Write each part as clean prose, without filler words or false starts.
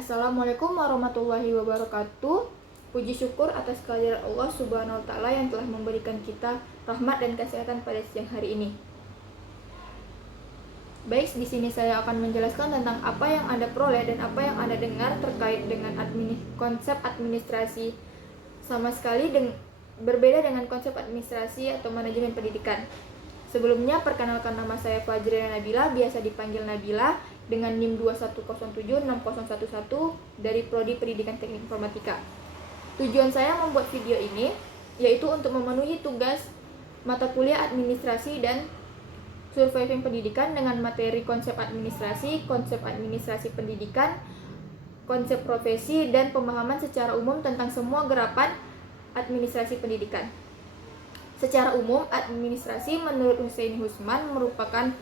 Assalamualaikum warahmatullahi wabarakatuh. Puji syukur atas kehadiran Allah Subhanahu wa taala yang telah memberikan kita rahmat dan kesehatan pada siang hari ini. Baik, di sini saya akan menjelaskan tentang apa yang Anda peroleh dan apa yang Anda dengar terkait dengan konsep administrasi. Sama sekali berbeda dengan konsep administrasi atau manajemen pendidikan. Sebelumnya, perkenalkan, nama saya Fajriana Nabila, biasa dipanggil Nabila, dengan NIM 21076011 dari Prodi Pendidikan Teknik Informatika. Tujuan saya membuat video ini yaitu untuk memenuhi tugas mata kuliah administrasi dan surviving pendidikan dengan materi konsep administrasi pendidikan, konsep profesi, dan pemahaman secara umum tentang semua gerakan administrasi pendidikan. Secara umum, administrasi menurut Hussein Husman merupakan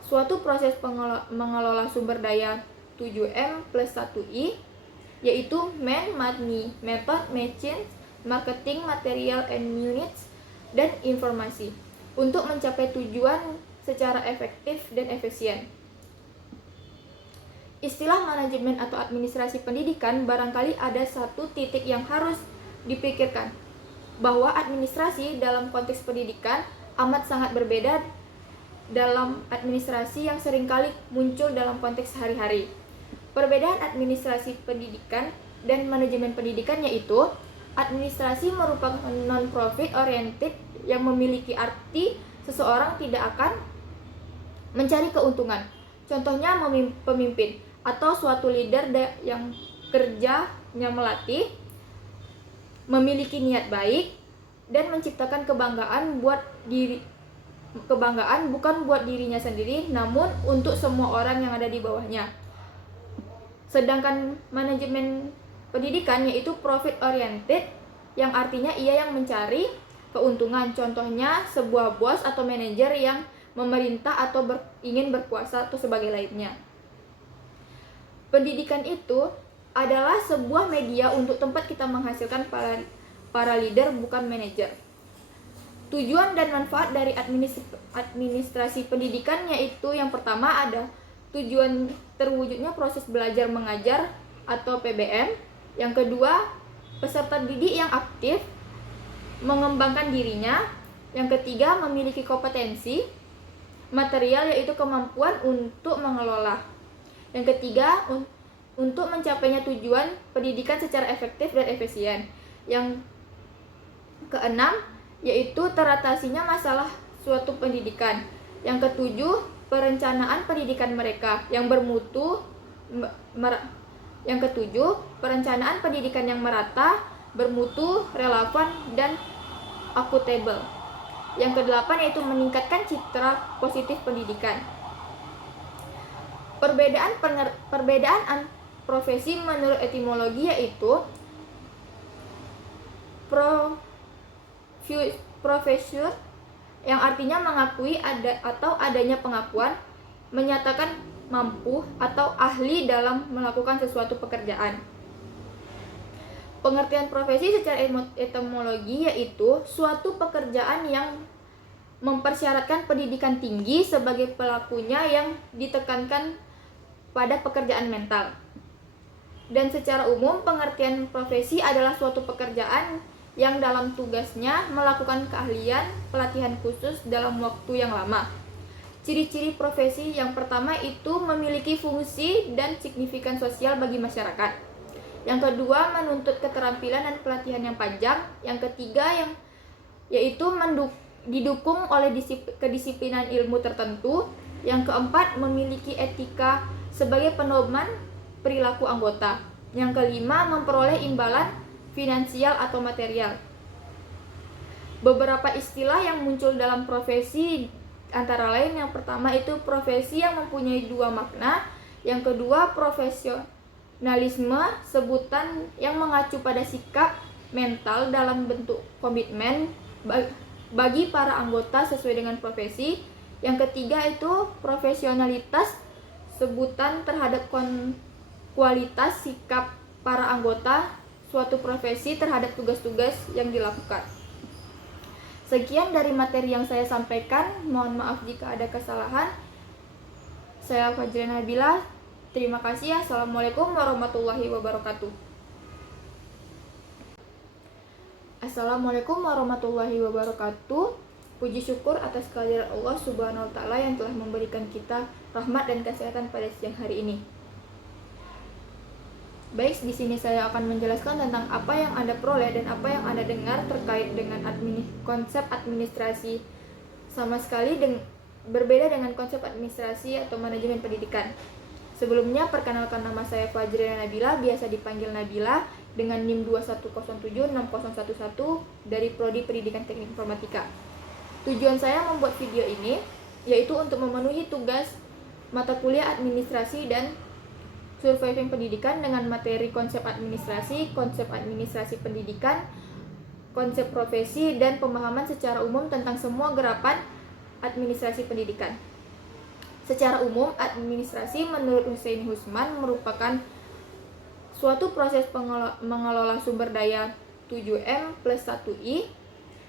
suatu proses mengelola sumber daya 7M plus 1I, yaitu man, money, method, machines, marketing, material, and units, dan informasi, untuk mencapai tujuan secara efektif dan efisien. Istilah manajemen atau administrasi pendidikan barangkali ada satu titik yang harus dipikirkan, bahwa administrasi dalam konteks pendidikan amat sangat berbeda dalam administrasi yang seringkali muncul dalam konteks sehari-hari. Perbedaan administrasi pendidikan dan manajemen pendidikan yaitu, administrasi merupakan non-profit oriented yang memiliki arti seseorang tidak akan mencari keuntungan. Contohnya pemimpin atau suatu leader yang kerjanya melatih, memiliki niat baik, dan menciptakan kebanggaan bukan buat dirinya sendiri, namun untuk semua orang yang ada di bawahnya. Sedangkan manajemen pendidikan yaitu profit oriented, yang artinya ia yang mencari keuntungan. Contohnya sebuah bos atau manajer yang memerintah atau ingin berkuasa atau sebagai lainnya. Pendidikan itu adalah sebuah media untuk tempat kita menghasilkan para leader, bukan manajer. Tujuan dan manfaat dari administrasi pendidikan yaitu, yang pertama ada tujuan terwujudnya proses belajar mengajar atau PBM. Yang kedua, peserta didik yang aktif mengembangkan dirinya. Yang ketiga, memiliki kompetensi material yaitu kemampuan untuk mengelola. Yang ketiga, untuk mencapainya tujuan pendidikan secara efektif dan efisien. Yang keenam, yaitu teratasinya masalah suatu pendidikan. Yang ketujuh, perencanaan pendidikan mereka yang bermutu. Yang ketujuh, perencanaan pendidikan yang merata, bermutu, relevan, dan akuntabel. Yang kedelapan yaitu meningkatkan citra positif pendidikan. Perbedaan profesi menurut etimologi yaitu profesor, yang artinya mengakui atau adanya pengakuan, menyatakan mampu atau ahli dalam melakukan sesuatu pekerjaan. Pengertian profesi secara etimologi yaitu suatu pekerjaan yang mempersyaratkan pendidikan tinggi sebagai pelakunya yang ditekankan pada pekerjaan mental. Dan secara umum, pengertian profesi adalah suatu pekerjaan yang dalam tugasnya melakukan keahlian, pelatihan khusus dalam waktu yang lama. Ciri-ciri profesi yang pertama itu memiliki fungsi dan signifikan sosial bagi masyarakat. Yang kedua, menuntut keterampilan dan pelatihan yang panjang. Yang ketiga, yaitu didukung oleh kedisiplinan ilmu tertentu. Yang keempat, memiliki etika sebagai pedoman perilaku anggota. Yang kelima, memperoleh imbalan finansial atau material. Beberapa istilah yang muncul dalam profesi antara lain, yang pertama itu profesi yang mempunyai dua makna. Yang kedua, profesionalisme, sebutan yang mengacu pada sikap mental dalam bentuk komitmen bagi para anggota sesuai dengan profesi. Yang ketiga itu profesionalitas, sebutan terhadap kualitas sikap para anggota suatu profesi terhadap tugas-tugas yang dilakukan. Sekian dari materi yang saya sampaikan. Mohon maaf jika ada kesalahan. Saya Fajriana Nabila. Terima kasih. Assalamualaikum warahmatullahi wabarakatuh. Assalamualaikum warahmatullahi wabarakatuh. Puji syukur atas kehadiran Allah Subhanahu wa Ta'ala yang telah memberikan kita rahmat dan kesehatan pada siang hari ini. Baik, di sini saya akan menjelaskan tentang apa yang Anda peroleh dan apa yang Anda dengar terkait dengan konsep administrasi, sama sekali berbeda dengan konsep administrasi atau manajemen pendidikan. Sebelumnya, perkenalkan, nama saya Fajrina Nabila, biasa dipanggil Nabila, dengan NIM 21076011 dari Prodi Pendidikan Teknik Informatika. Tujuan saya membuat video ini yaitu untuk memenuhi tugas mata kuliah administrasi dan surviving pendidikan dengan materi konsep administrasi pendidikan, konsep profesi, dan pemahaman secara umum tentang semua gerakan administrasi pendidikan. Secara umum, administrasi menurut Hussein Husman merupakan suatu proses mengelola sumber daya 7M plus 1I,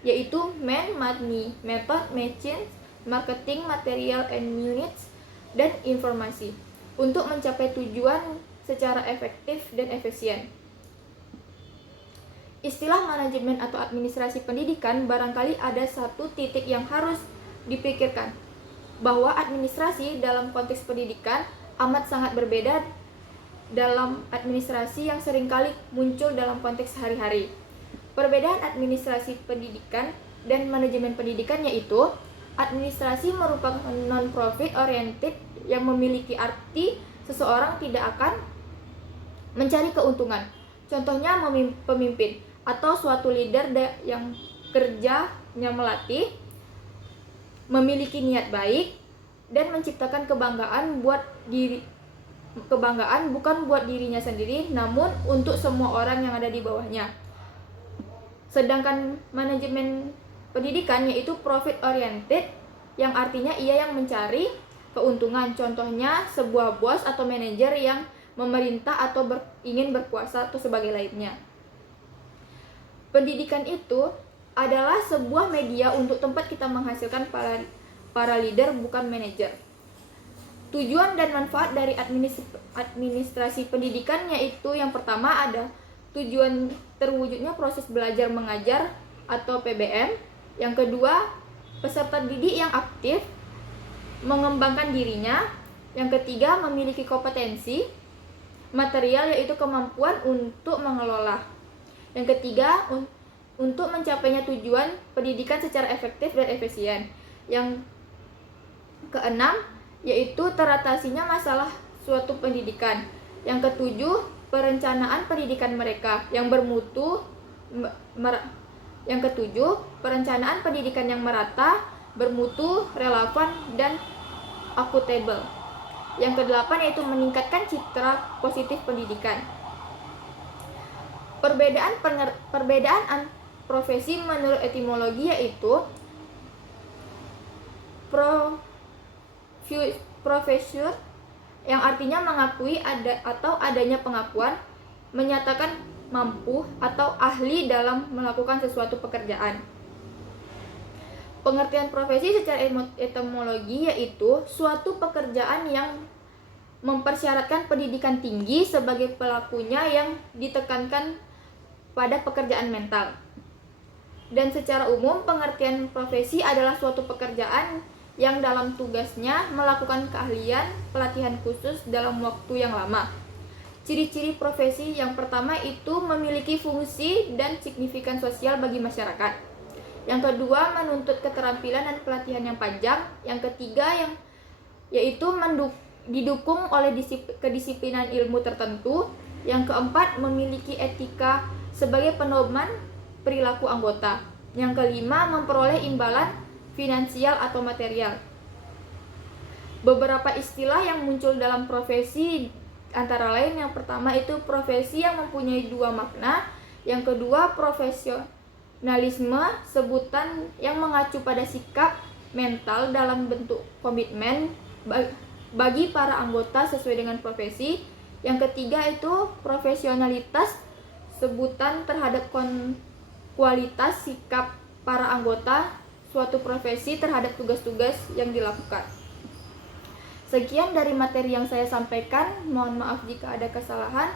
yaitu man, money, method, machines, marketing, material, and units, dan informasi untuk mencapai tujuan secara efektif dan efisien. Istilah manajemen atau administrasi pendidikan barangkali ada satu titik yang harus dipikirkan, bahwa administrasi dalam konteks pendidikan amat sangat berbeda dalam administrasi yang seringkali muncul dalam konteks sehari-hari. Perbedaan administrasi pendidikan dan manajemen pendidikan yaitu administrasi merupakan non-profit oriented yang memiliki arti seseorang tidak akan mencari keuntungan. Contohnya pemimpin atau suatu leader yang kerjanya melatih, memiliki niat baik, dan menciptakan kebanggaan bukan buat dirinya sendiri, namun untuk semua orang yang ada di bawahnya. Sedangkan manajemen pendidikan yaitu profit oriented, yang artinya ia yang mencari keuntungan. Contohnya sebuah bos atau manajer yang memerintah atau ingin berkuasa atau sebagai lainnya. Pendidikan itu adalah sebuah media untuk tempat kita menghasilkan para leader, bukan manajer. Tujuan dan manfaat dari administrasi pendidikan yaitu yang pertama ada tujuan terwujudnya proses belajar mengajar atau PBM. Yang kedua, peserta didik yang aktif mengembangkan dirinya. Yang ketiga, memiliki kompetensi material yaitu kemampuan untuk mengelola. Yang ketiga, untuk mencapainya tujuan pendidikan secara efektif dan efisien. Yang keenam, yaitu teratasinya masalah suatu pendidikan. Yang ketujuh, perencanaan pendidikan mereka yang bermutu. Yang ketujuh, perencanaan pendidikan yang merata, bermutu, relevan, dan akuntabel. Yang kedelapan yaitu meningkatkan citra positif pendidikan. Perbedaan profesi menurut etimologi yaitu profesor, yang artinya mengakui adanya pengakuan, menyatakan mampu atau ahli dalam melakukan sesuatu pekerjaan. Pengertian profesi secara etimologi yaitu suatu pekerjaan yang mempersyaratkan pendidikan tinggi sebagai pelakunya yang ditekankan pada pekerjaan mental. Dan secara umum, pengertian profesi adalah suatu pekerjaan yang dalam tugasnya melakukan keahlian, pelatihan khusus dalam waktu yang lama. Ciri-ciri profesi yang pertama itu memiliki fungsi dan signifikan sosial bagi masyarakat. Yang kedua, menuntut keterampilan dan pelatihan yang panjang. Yang ketiga, yaitu didukung oleh kedisiplinan ilmu tertentu. Yang keempat, memiliki etika sebagai pedoman perilaku anggota. Yang kelima, memperoleh imbalan finansial atau material. Beberapa istilah yang muncul dalam profesi antara lain, yang pertama itu profesi yang mempunyai dua makna. Yang kedua, profesionalisme, sebutan yang mengacu pada sikap mental dalam bentuk komitmen bagi para anggota sesuai dengan profesi. Yang ketiga itu profesionalitas, sebutan terhadap kualitas sikap para anggota suatu profesi terhadap tugas-tugas yang dilakukan. Sekian dari materi yang saya sampaikan. Mohon maaf jika ada kesalahan.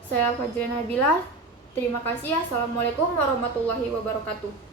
Saya Fajriana Nabila. Terima kasih. Assalamualaikum warahmatullahi wabarakatuh.